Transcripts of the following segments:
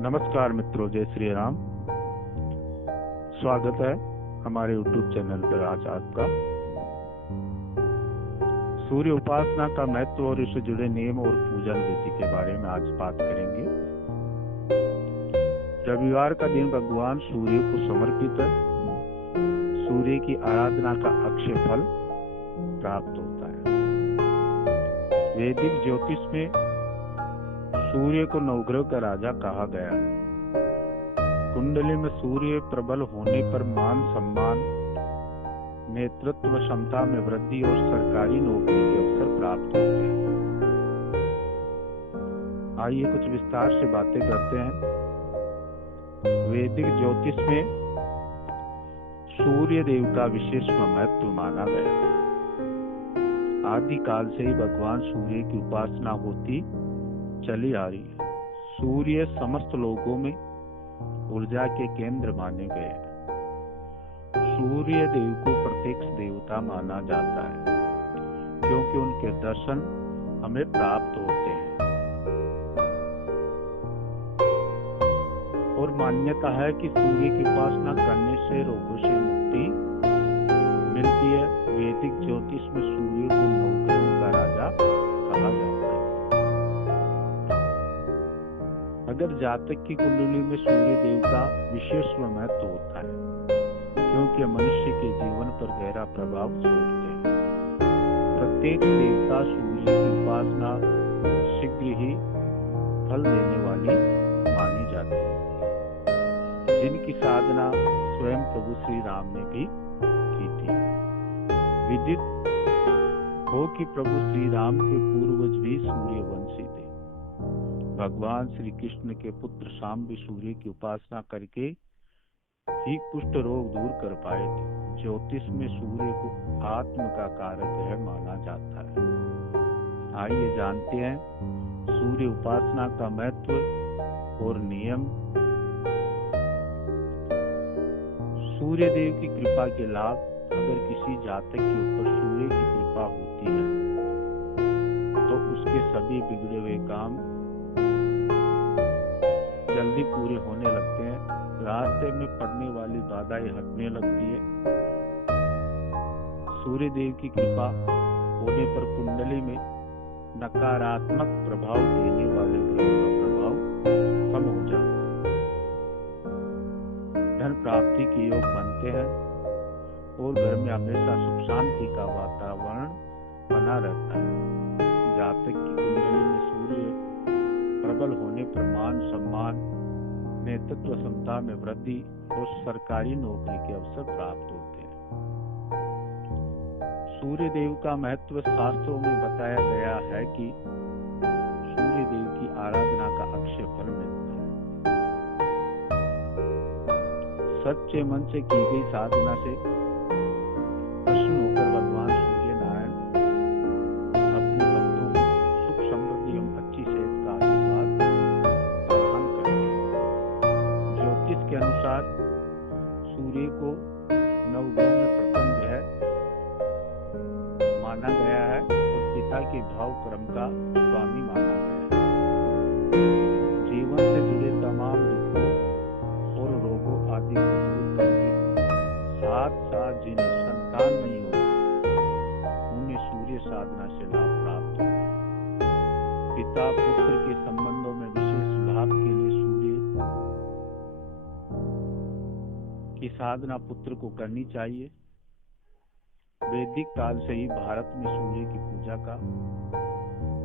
नमस्कार मित्रों, जय श्री राम। स्वागत है हमारे YouTube चैनल पर। आज आपका सूर्य उपासना का महत्व और इससे जुड़े नियम और पूजन विधि के बारे में आज बात करेंगे। रविवार का दिन भगवान सूर्य को समर्पित है। सूर्य की आराधना का अक्षय फल प्राप्त होता है। वैदिक ज्योतिष में सूर्य को नवग्रह का राजा कहा गया है। कुंडली में सूर्य प्रबल होने पर मान सम्मान, नेतृत्व क्षमता में वृद्धि और सरकारी नौकरी के अवसर प्राप्त होते हैं। आइए कुछ विस्तार से बातें करते हैं। वैदिक ज्योतिष में सूर्य देव का विशेष महत्व माना गया। आदि काल से ही भगवान सूर्य की उपासना होती चली आ रही है। सूर्य समस्त लोगों में ऊर्जा के केंद्र माने गए हैं। सूर्य देव को प्रत्यक्ष देवता माना जाता है क्योंकि उनके दर्शन हमें प्राप्त होते हैं। और मान्यता है कि सूर्य की उपासना करने से रोगों से मुक्ति मिलती है। वैदिक ज्योतिष में सूर्य को नवग्रहों का राजा कहा जाता है। अगर जातक की कुंडली में सूर्य देव का विशेष महत्व होता है क्योंकि मनुष्य के जीवन पर गहरा प्रभाव छोड़ते हैं। प्रत्येक देवता सूर्य की उपासना शीघ्र ही फल देने वाली मानी जाती है, जिनकी साधना स्वयं प्रभु श्री राम ने भी की थी। विदित हो कि प्रभु श्री राम के पूर्वज भी सूर्यवंशी थे। भगवान श्री कृष्ण के पुत्र शाम भी सूर्य की उपासना करके ही कुष्ठ रोग दूर कर पाए थे। ज्योतिष में सूर्य को आत्म का कारक ग्रह माना जाता है। आइए जानते हैं सूर्य उपासना का महत्व और नियम। सूर्य देव की कृपा के लाभ। अगर किसी जातक के ऊपर सूर्य की कृपा होती है तो उसके सभी बिगड़े हुए काम जल्दी पूरे होने लगते हैं। रास्ते में पड़ने वाली बाधाएं हटने लगती है। सूर्य देव की कृपा होने पर कुंडली में नकारात्मक प्रभाव देने वाले ग्रहों का प्रभाव कम हो जाता है। धन प्राप्ति के योग बनते हैं और घर में हमेशा सुख शांति का वातावरण बना रहता है। जातक की कुंडली में सूर्य प्रबल होने पर मान सम्मान, नेतृत्व क्षमता में वृद्धि और सरकारी नौकरी के अवसर प्राप्त होते हैं। सूर्य देव का महत्व शास्त्रों में बताया गया है कि सूर्य देव की आराधना का अक्षय फल मिलता है। सच्चे मन से की गई साधना से प्रसन्न होकर भगवान सूर्य नारायण अपने भक्तों को सुख समृद्धि एवं अच्छी सेहत का आशीर्वाद प्रदान करते हैं। ज्योतिष के अनुसार सूर्य को नवग्रहों में प्रथम ग्रह माना गया है और पिता के भाव क्रम का स्वामी माना गया है। जीवन से जुड़े तमाम दुखों और रोगों आदि को दूर करके साथ साथ जिन्हें संतान नहीं होती उन्हें सूर्य साधना से लाभ प्राप्त होता है। पिता पुत्र के संबंधों में विशेष लाभ के लिए सूर्य की साधना पुत्र को करनी चाहिए। वैदिक काल से ही भारत में सूर्य की पूजा का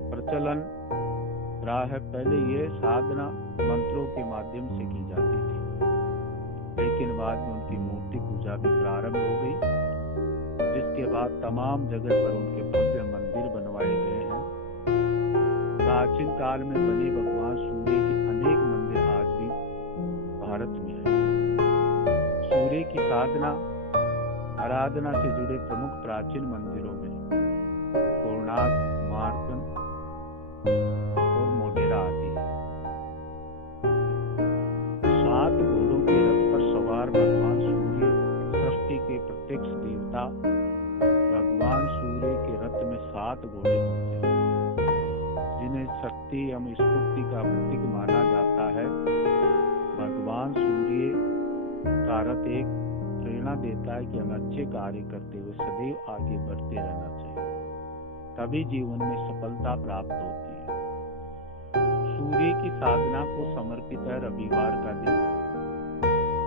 प्रचलन रहा है। पहले यह साधना मंत्रों के माध्यम से की जाती थी, लेकिन बाद में उनकी मूर्ति पूजा भी प्रारंभ हो गई, जिसके बाद तमाम जगह पर उनके भव्य मंदिर बनवाए गए हैं। प्राचीन काल में बने भगवान सूर्य के अनेक मंदिर आज भी भारत में हैं। सूर्य की साधना आराधना से जुड़े प्रमुख प्राचीन मंदिरों में कोणार्क, मार्कन और मोढेरा आदि है। 7 घोड़ों के रथ पर सवार भगवान सूर्य सृष्टि के प्रत्यक्ष देवता। भगवान सूर्य के रथ में 7 घोड़े होते हैं, जिन्हें शक्ति एवं स्फूर्ति का प्रतीक माना जाता है। सतत एक प्रेरणा देता है कि हमें अच्छे कार्य करते हुए सदैव आगे बढ़ते रहना चाहिए, तभी जीवन में सफलता प्राप्त होती है। सूर्य की साधना को समर्पित है रविवार का दिन।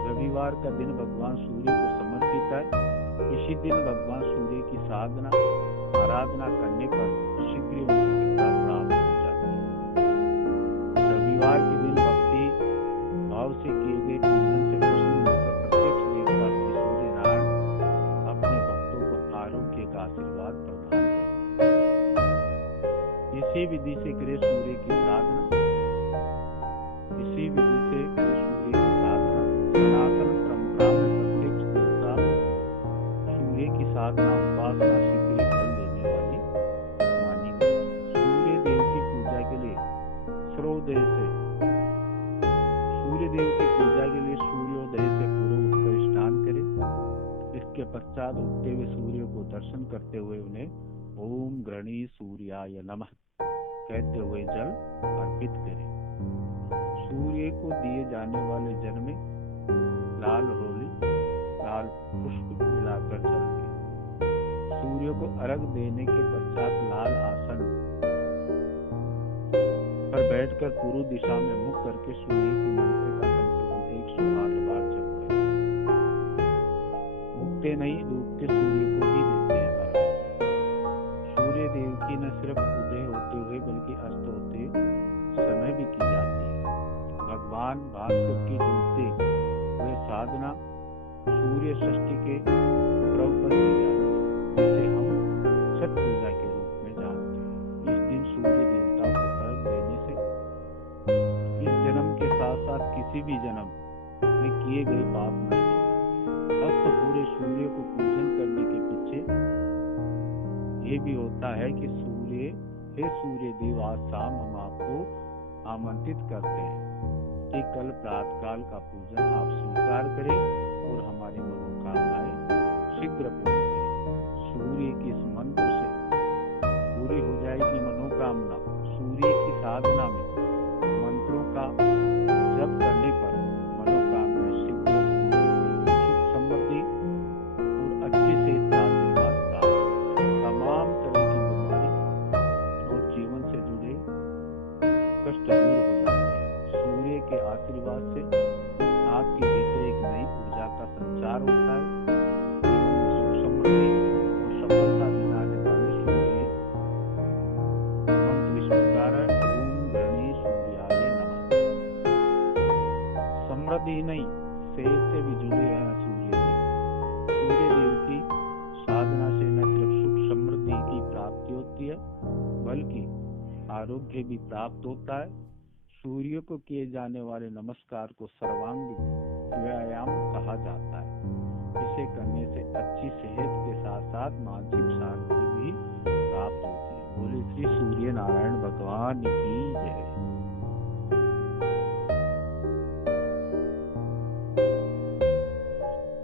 रविवार का दिन भगवान सूर्य को समर्पित है। इसी दिन भगवान सूर्य की साधना आराधना करने पर शीघ्र उनकी कृपा प्राप्त हो जाती है। रविवार के दिन भक्ति भाव से किए गए पूजन से प्रसन्न होकर प्रत्यक्ष देवता श्री सूर्य नारायण अपने भक्तों को आरोग्य का आशीर्वाद प्रदान करते हैं। इसी विधि से करे सूर्य की साधना, इसी विधि से करे सूर्य की साधना सनातन परंपरा में प्रत्यक्ष देवता सूर्य की साधना उपासना शीघ्र फल देने वाली मानी गई। सूर्य देव की पूजा के लिए सूर्योदय से पूर्व उठकर स्नान करें। इसके पश्चात उगते हुए सूर्य को दर्शन करते हुए उन्हें ओम गृणी सूर्याय नमः कहते हुए जल अर्पित करें। सूर्य को दिए जाने वाले जल में लाल पुष्प मिलाकर जल दें। सूर्य को अर्घ देने के पश्चात लाल आसन पर बैठकर पूर्व दिशा में मुख करके सूर्य के मंत्र का कम से कम 108 बार जप करें। उगते नहीं डूबते सूर्य को भी देते हैं अर्घ। सूर्य देव की न सिर्फ उदय होते हुए बल्कि अस्त होते समय भी की जाती है। भगवान भास्कर की डूबते हुए साधना सूर्य षष्ठी के पर्व पर की जाती है, जिसे हम छठ पूजा के रूप में जानते हैं। इस दिन सूर्य देवता को अर्घ देने से इस जन्म के साथ साथ किसी भी जन्म में किए गए पाप नष्ट हो जाते हैं। अस्त पूरे सूर्य को पूजन करने के पीछे ये भी होता है कि हे सूर्य देव, आज शाम हम आपको आमंत्रित करते हैं कि कल प्रातःकाल का पूजन आप स्वीकार करें और हमारी मनोकामनाएं शीघ्र पूर्ण करें। सूर्य के इस मंत्र से पूरी हो जाएगी मनोकामना। सूर्य की साधना में मंत्रों का जप करने पर मनोकामना शीघ्र पूर्ण होगी। सुख समृद्धि और अच्छी सेहत का आशीर्वाद प्राप्त होता है। तमाम तरह की बीमारी और जीवन से जुड़े कष्ट दूर हो जाते हैं। सूर्य के आशीर्वाद से आपके भीतर एक नई ऊर्जा का संचार होता है। जीवन में सुख समृद्धि और सफलता दिलाने वाले सूर्य मंत्र इस प्रकार है। ओम गणेश सूर्याय नमः। समृद्धि नहीं, सेहत से भी जुड़े हैं सूर्य देव। सूर्य देव की साधना से न सिर्फ सुख समृद्धि की प्राप्ति होती है बल्कि आरोग्य भी प्राप्त होता है। सूर्य को किए जाने वाले नमस्कार को सर्वांग व्यायाम कहा जाता है। इसे करने से अच्छी सेहत के साथ साथ मानसिक शांति भी प्राप्त होती है। बोले श्री सूर्य नारायण भगवान की जय।